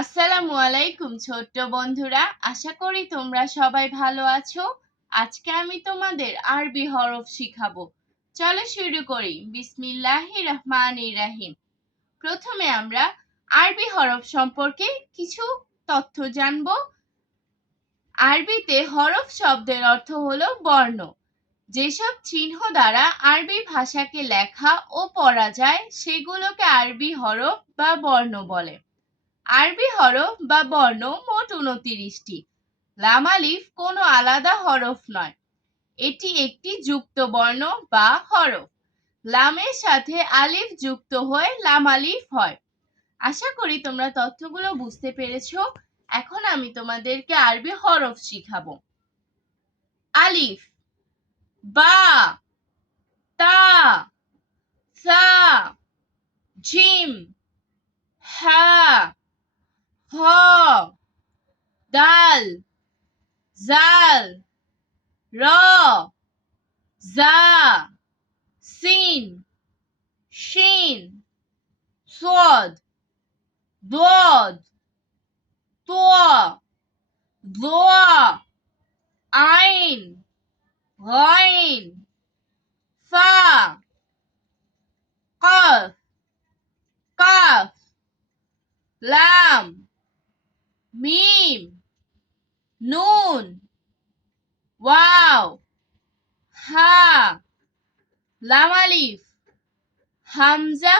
আসসালামু আলাইকুম ছোট্ট বন্ধুরা, আশা করি তোমরা সবাই ভালো আছো। আজকে আমি তোমাদের আরবি হরফ শিখাবো। চলো শুরু করি। বিসমিল্লাহির রহমানির রহিম। প্রথমে আমরা আরবি হরফ সম্পর্কে কিছু তথ্য জানবো। আরবিতে হরফ শব্দের অর্থ হলো বর্ণ। যেসব চিহ্ন দ্বারা আরবি ভাষাকে লেখা ও পড়া যায় সেগুলোকে আরবি হরফ বা বর্ণ বলে। আরবি হরফ বা বর্ণ মোট 29টি। লাম আলিফ কোনো আলাদা হরফ নয়, এটি একটি যুক্ত বর্ণ বা হরফ। লামের সাথে আলিফ যুক্ত হয়ে লাম আলিফ হয়। আশা করি তোমরা তথ্যগুলো বুঝতে পেরেছো। এখন আমি তোমাদেরকে আরবি হরফ শিখাবো। আলিফ, বা, তা, সা, জিম, হা, হ, দাল, জাল, র, জা, সিন, শিন, صاد, ضاد, طا, ضا, আইন, غين, ফা, قاف, কাফ, লাম, মিম, নুন, ওয়াও, হা, লাম আলিফ, হামজা,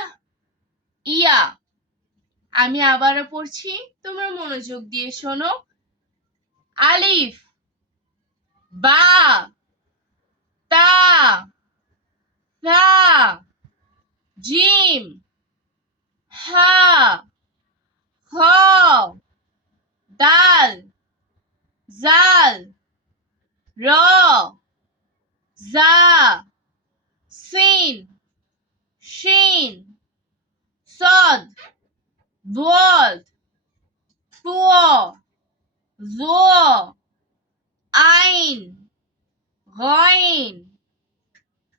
ইয়া। আমি আবারও পড়ছি, তোমরা মনোযোগ দিয়ে শোনো। আলিফ, বা, তা, সা, জিম, হা, খ, দাল, জাল, র, জা, সিন, শিন, صاد, ضاد, طا, ظا, আইন, غين,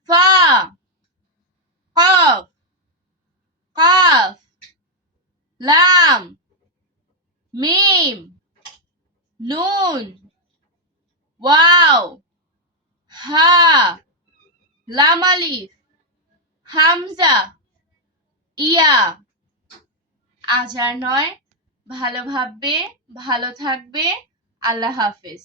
ফা, قاف, কাফ, লাম, মিম, নুন, ওয়াও, হা, লাম আলিফ, হামজা, ইয়া। আজ আর নয়, ভালো ভাববে, ভালো থাকবে। আল্লাহ হাফেজ।